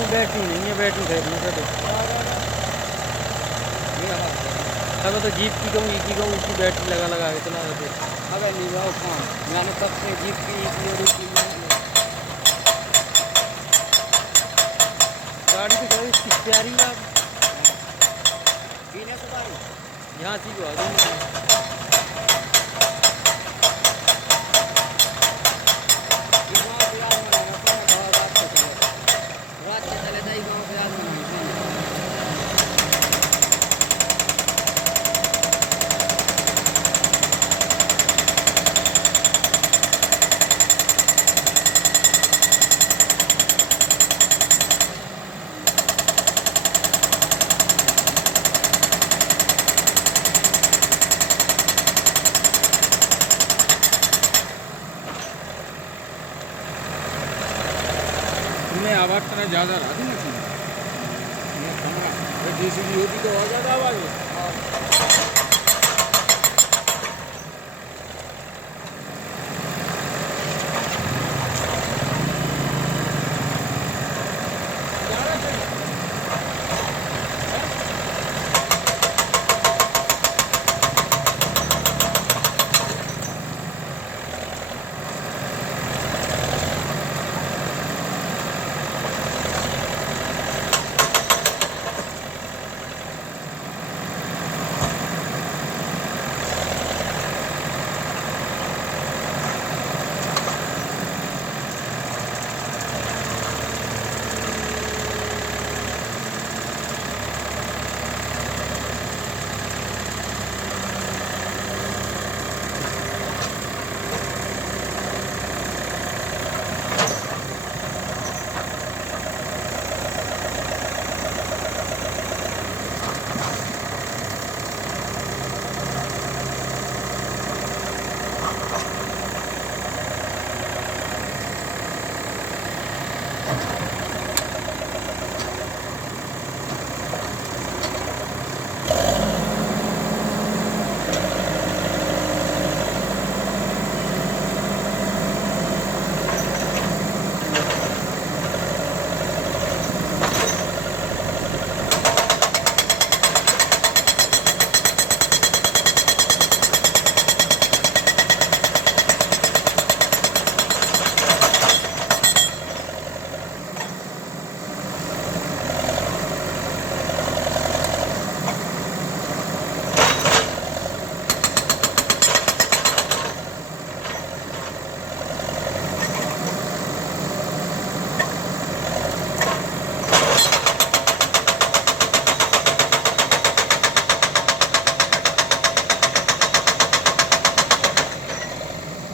नहीं बैटरी नहीं है, बैटरी खरीदनी पड़े। तब तो जीप की कहूँ उसकी बैटरी लगा लगा के चला देते। अगर नहीं जाओ कहाँ मैंने तब से जीप की और उसकी गाड़ी तो क्या इसकी प्यारी बात। पीने से बारी यहाँ चीज आ गई। रात के चले जाए गाँव पे आदमी तुम्हें आवाज़ तरह ज़्यादा रहा थी ना जेसीबी होती तो और ज़्यादा आवाज़ है।